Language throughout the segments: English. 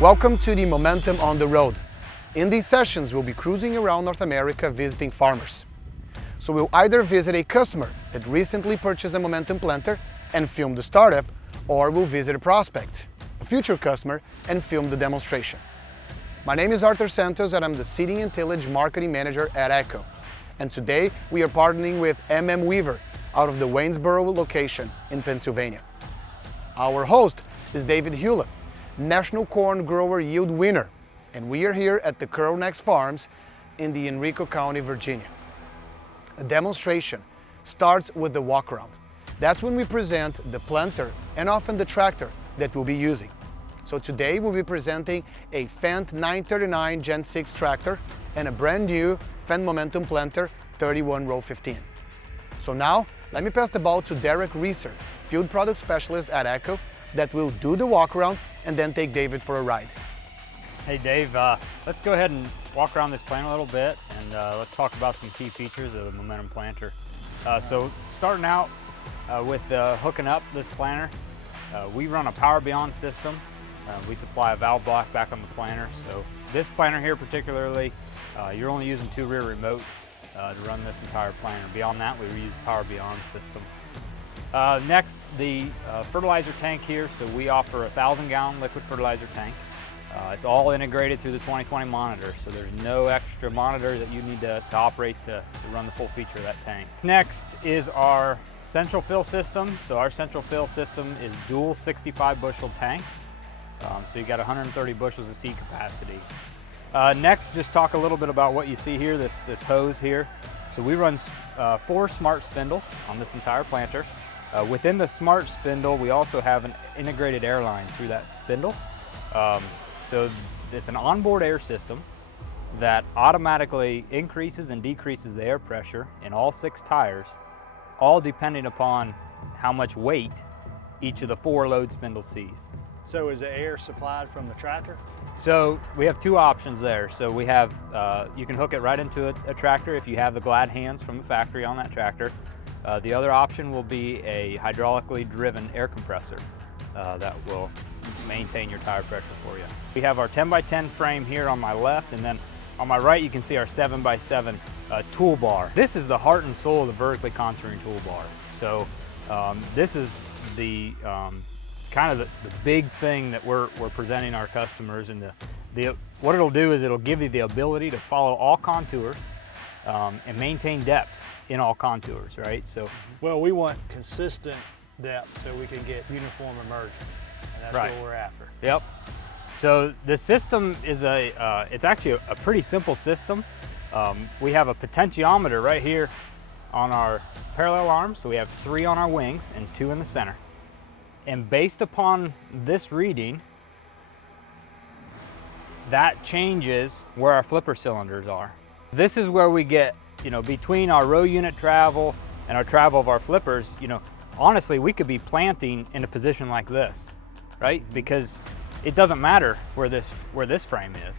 Welcome to the Momentum on the Road. In these sessions, we'll be cruising around North America visiting farmers. So we'll either visit a customer that recently purchased a Momentum planter and film the startup, or we'll visit a prospect, a future customer, and film the demonstration. My name is Arthur Santos and I'm the Seeding and Tillage Marketing Manager at Echo. And today we are partnering with Weaver out of the Waynesboro location in Pennsylvania. Our host is David Hula, National Corn Grower Yield winner, and we are here at the Curl-Next Farms in the Henrico County, Virginia. A demonstration starts with the walk-around. That's when we present the planter and often the tractor that we'll be using. So today we'll be presenting a Fendt 939 Gen 6 tractor and a brand new Fendt Momentum planter 31 row 15. So now let me pass the ball to Derek Reeser, Field Product Specialist at Echo, that will do the walk-around and then take David for a ride. Hey Dave, let's go ahead and walk around this plant a little bit and let's talk about some key features of the Momentum planter. So starting out with hooking up this planter, we run a Power Beyond system. We supply a valve block back on the planter. So this planter here particularly, you're only using 2 rear remotes to run this entire planter. Beyond that, we use Power Beyond system. Next, the fertilizer tank here. So we offer a 1,000-gallon liquid fertilizer tank. It's all integrated through the 2020 monitor, so there's no extra monitor that you need to operate to run the full feature of that tank. Next is our central fill system. So our central fill system is dual 65 bushel tanks. So you got 130 bushels of seed capacity. Next, just talk a little bit about what you see here, this hose here. So we run 4 smart spindles on this entire planter. Within the smart spindle, we also have an integrated air line through that spindle. So it's an onboard air system that automatically increases and decreases the air pressure in all 6 tires, all depending upon how much weight each of the 4 load spindles sees. So is the air supplied from the tractor? So we have 2 options there. So we have, you can hook it right into a tractor if you have the glad hands from the factory on that tractor. The other option will be a hydraulically driven air compressor that will maintain your tire pressure for you. We have our 10x10 frame here on my left, and then on my right you can see our 7x7 toolbar. This is the heart and soul of the vertically contouring toolbar. So this is the kind of the big thing that we're presenting our customers, and what it'll do is it'll give you the ability to follow all contours and maintain depth in all contours, right? So, well, we want consistent depth so we can get uniform emergence, and that's right. What we're after. Yep. So the system is it's actually a pretty simple system. We have a potentiometer right here on our parallel arms. So we have 3 on our wings and 2 in the center. And based upon this reading, that changes where our flipper cylinders are. This is where we get, between our row unit travel and our travel of our flippers, honestly, we could be planting in a position like this, right? Because it doesn't matter where this frame is.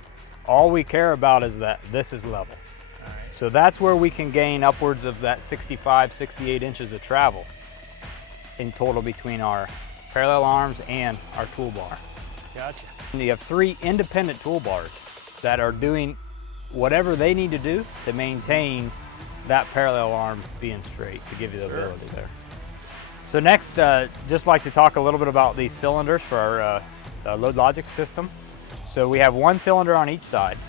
All we care about is that this is level. All right. So that's where we can gain upwards of that 65, 68 inches of travel in total between our parallel arms and our toolbar. Gotcha. And you have 3 independent toolbars that are doing whatever they need to do to maintain that parallel arm being straight, to give you the ability there. So next, just like to talk a little bit about these cylinders for our load logic system. So we have 1 cylinder on each side,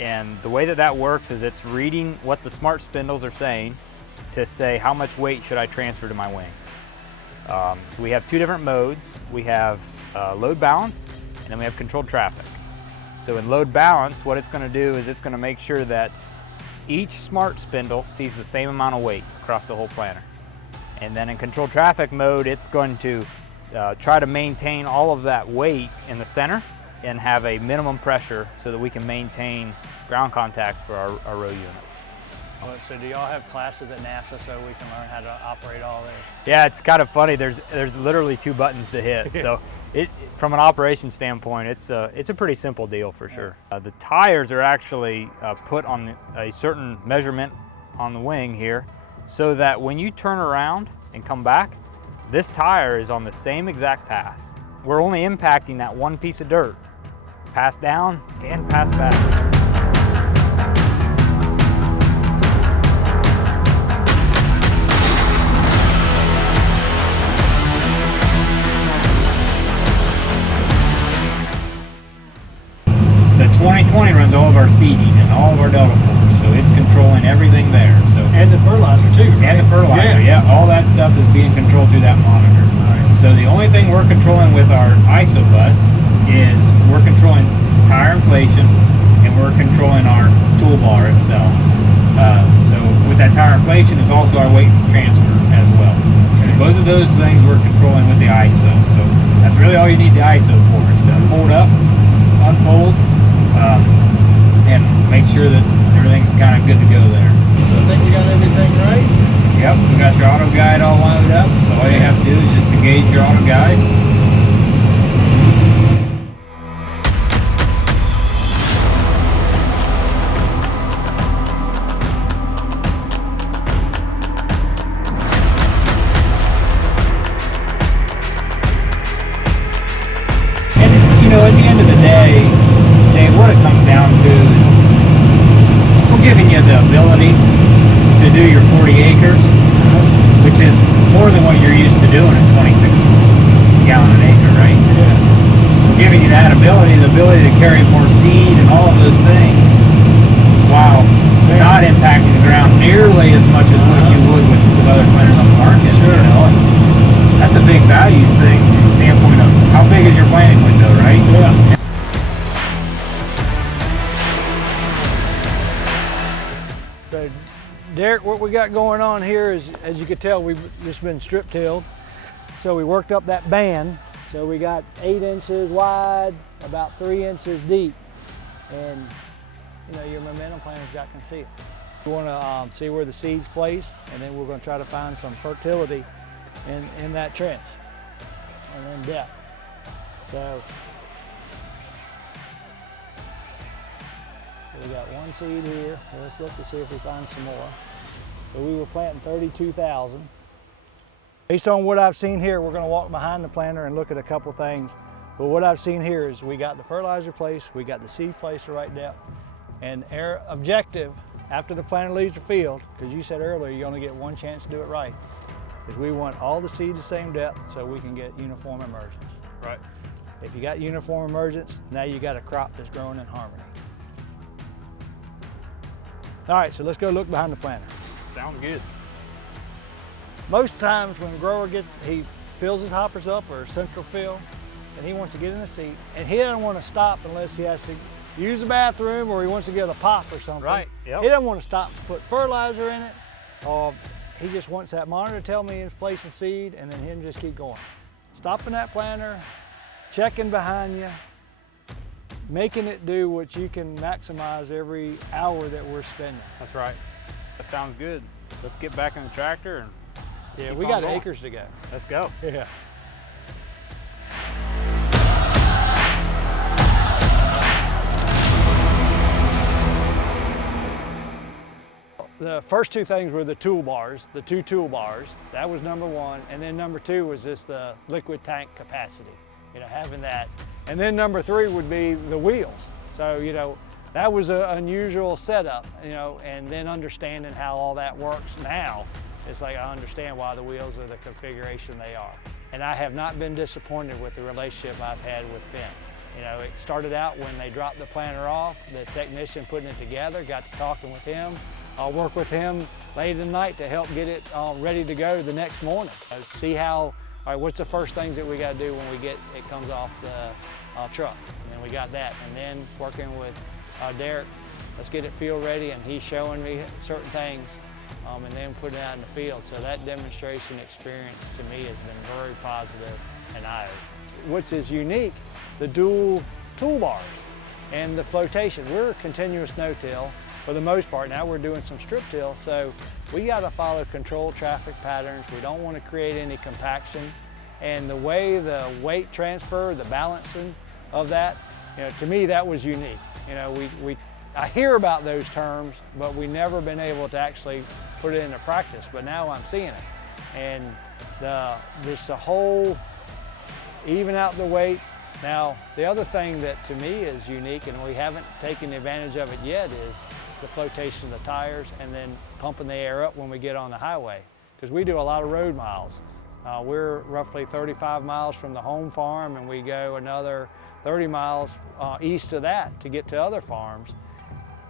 and the way that works is it's reading what the smart spindles are saying to say how much weight should I transfer to my wing. So we have 2 different modes. We have load balance, and then we have controlled traffic. So in load balance, what it's going to do is it's going to make sure that each smart spindle sees the same amount of weight across the whole planter. And then in controlled traffic mode, it's going to try to maintain all of that weight in the center and have a minimum pressure so that we can maintain ground contact for our row units. Well, so do y'all have classes at NASA so we can learn how to operate all this? Yeah, it's kind of funny. There's literally 2 buttons to hit. So from an operation standpoint, it's a pretty simple deal for sure. The tires are actually put on a certain measurement on the wing here, so that when you turn around and come back, this tire is on the same exact path. We're only impacting that 1 piece of dirt pass down and pass back. The 2020 runs all of our seeding and all of our delta floors, so it's controlling everything there. So And the fertilizer too, right? and the fertilizer, yeah, all that stuff is being controlled through that monitor. So the only thing we're controlling with our ISO bus is we're controlling tire inflation and we're controlling our toolbar itself. So with that tire inflation is also our weight transfer as well. So both of those things we're controlling with the ISO. So that's really all you need the ISO for, is to fold up, unfold, and make sure that everything's kind of good to go there. So I think we got everything right. Yep, we got your auto guide all loaded up, so all you have to do is just engage your auto guide. And you know, at the end of the day, Dave, what it comes down to is we're giving you the ability to do your 40 acres, which is more than what you're used to doing at 26 gallon an acre, right? Yeah. We're giving you that ability, the ability to carry more seed and all of those things, while not impacting the ground nearly as much as what you would with other planters on the market. Sure. You know? And that's a big value thing from the standpoint of how big is your planting window, right? Yeah. So, Derek, what we got going on here is, as you can tell, we've just been strip tilled. So we worked up that band. So we got 8 inches wide, about 3 inches deep. And you know, your Momentum planter's got concealed. We want to see where the seed's placed, and then we're going to try to find some fertility in that trench and then depth. So we got one seed here. So let's look to see if we find some more. So we were planting 32,000. Based on what I've seen here, we're going to walk behind the planter and look at a couple things. But what I've seen here is we got the fertilizer placed, we got the seed placed the right depth, and our objective after the planter leaves the field, because you said earlier you only get one chance to do it right, is we want all the seed the same depth so we can get uniform emergence. Right. If you got uniform emergence, now you got a crop that's growing in harmony. All right, so let's go look behind the planter. Sounds good. Most times when a grower he fills his hoppers up or central fill, and he wants to get in the seat, and he doesn't want to stop unless he has to use the bathroom or he wants to get a pop or something. Right, yep. He doesn't want to stop and put fertilizer in it, or he just wants that monitor to tell me he's placing seed, and then him just keep going. Stopping that planter, checking behind you, making it do what you can maximize every hour that we're spending. That's right. That sounds good. Let's get back in the tractor and Yeah, keep we on got going. acres to go. Let's go. Yeah. The first two things were the toolbars, the 2 toolbars. That was number 1. And then number 2 was just the liquid tank capacity, you know, having that. And then number 3 would be the wheels. So, you know, that was an unusual setup, you know, and then understanding how all that works now, it's like I understand why the wheels are the configuration they are. And I have not been disappointed with the relationship I've had with Fendt. You know, it started out when they dropped the planter off, the technician putting it together, got to talking with him. I'll work with him late at night to help get it ready to go the next morning. See how, all right, what's the first things that we got to do when we get it comes off the truck? And then we got that. And then working with Derek, let's get it field ready, and he's showing me certain things and then putting it out in the field. So that demonstration experience to me has been very positive and eye-opening. What's is unique, the dual toolbars and the flotation. We're a continuous no-till for the most part. Now we're doing some strip till, so we got to follow controlled traffic patterns. We don't want to create any compaction. And the way the weight transfer, the balancing of that, you know, to me that was unique. You know, I hear about those terms, but we never been able to actually put it into practice. But now I'm seeing it, and this whole even out the weight, Now, the other thing that to me is unique and we haven't taken advantage of it yet is the flotation of the tires and then pumping the air up when we get on the highway. Because we do a lot of road miles. We're roughly 35 miles from the home farm and we go another 30 miles east of that to get to other farms.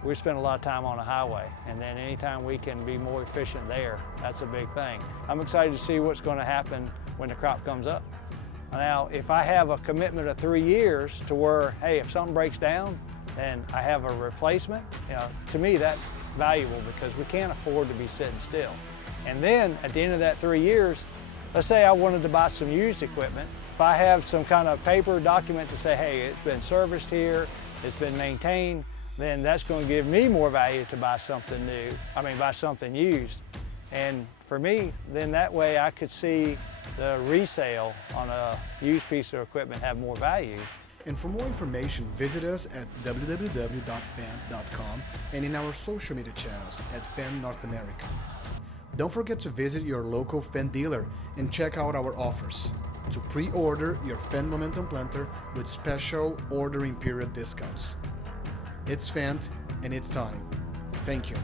We spend a lot of time on the highway, and then anytime we can be more efficient there, that's a big thing. I'm excited to see what's going to happen when the crop comes up. Now, if I have a commitment of 3 years to where, hey, if something breaks down, then I have a replacement, to me that's valuable because we can't afford to be sitting still. And then at the end of that 3 years, let's say I wanted to buy some used equipment. If I have some kind of paper document to say, hey, it's been serviced here, it's been maintained, then that's going to give me more value to buy something new, buy something used. And for me, then that way I could see the resale on a used piece of equipment have more value. And for more information, visit us at www.fendt.com and in our social media channels at Fendt North America. Don't forget to visit your local Fendt dealer and check out our offers to pre-order your Fendt Momentum planter with special ordering period discounts. It's Fendt and it's time. Thank you.